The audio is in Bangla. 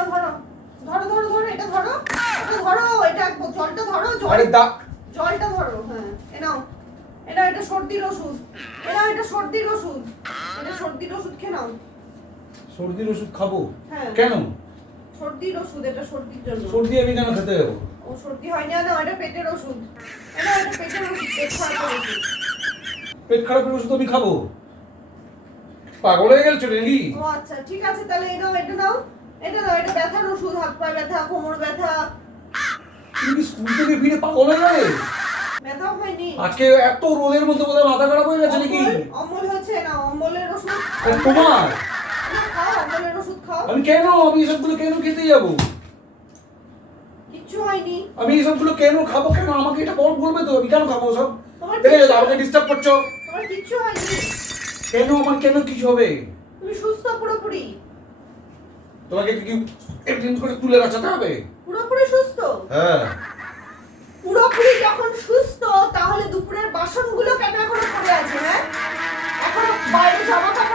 নাও ধরো ধরো ধরো ধরো এটা ধরো, এটা ধরো, এটা জলটা ধরো, আরে জলটা ধরো। হ্যাঁ এ নাও, এটা সর্দির ওষুধ, এটা সর্দির ওষুধ, এটা সর্দির ওষুধ খেয়ে নাও। সর্দির ওষুধ খাবো? হ্যাঁ কেন? সর্দির ওষুধ, এটা সর্দির জন্য। সর্দি আমি কেন খেতে যাবো? ও সর্দি হয় না, না এটা পেটের ওষুধ, এটা পেটের ওষুধ, পেট খারাপের ওষুধ। পেট খারাপের ওষুধ আমি খাবো? পাগল হয়ে গেছো নাকি? ও আচ্ছা ঠিক আছে, তাহলে এটা নাও, এটা নাও, এটা ব্যথার ওষুধ, হাত পা ব্যথা, কোমর ব্যথা। তুমি কি স্কুল থেকে ফিরে পাগল হয়ে যাবে? ব্যথাও হয়নি আজকে এত রোদের মধ্যে বোধহয় মাথা খারাপ হয়ে গেছে নাকি? অম্বল হচ্ছে না, অম্বলের ওষুধ তোমার? খাও, অম্বলের ওষুধ খাও। আমি এসবগুলো কেন খেতে যাবো? কিচ্ছু হয়নি। আমি এসবগুলো কেন খাবো? কেন আমাকে এটা বলবে তো? আমি কেন খাবো সব? তোমার দেখে যাও, আমাকে ডিস্টার্ব করছো তোমার কিচ্ছু হয়নি, কেন? আমার কেন কিছু হবে? তুমি সুস্থ পুরোপুরি। তোমাকে কি একদিন করে তুলে বাঁচাতে হবে? পুরোপুরি সুস্থ? হ্যাঁ। পুরোপুরি যখন সুস্থ, তাহলে দুপুরের বাসনগুলো কেন এখনো পড়ে আছে? হ্যাঁ এখনো বাইরে জামা কাপড়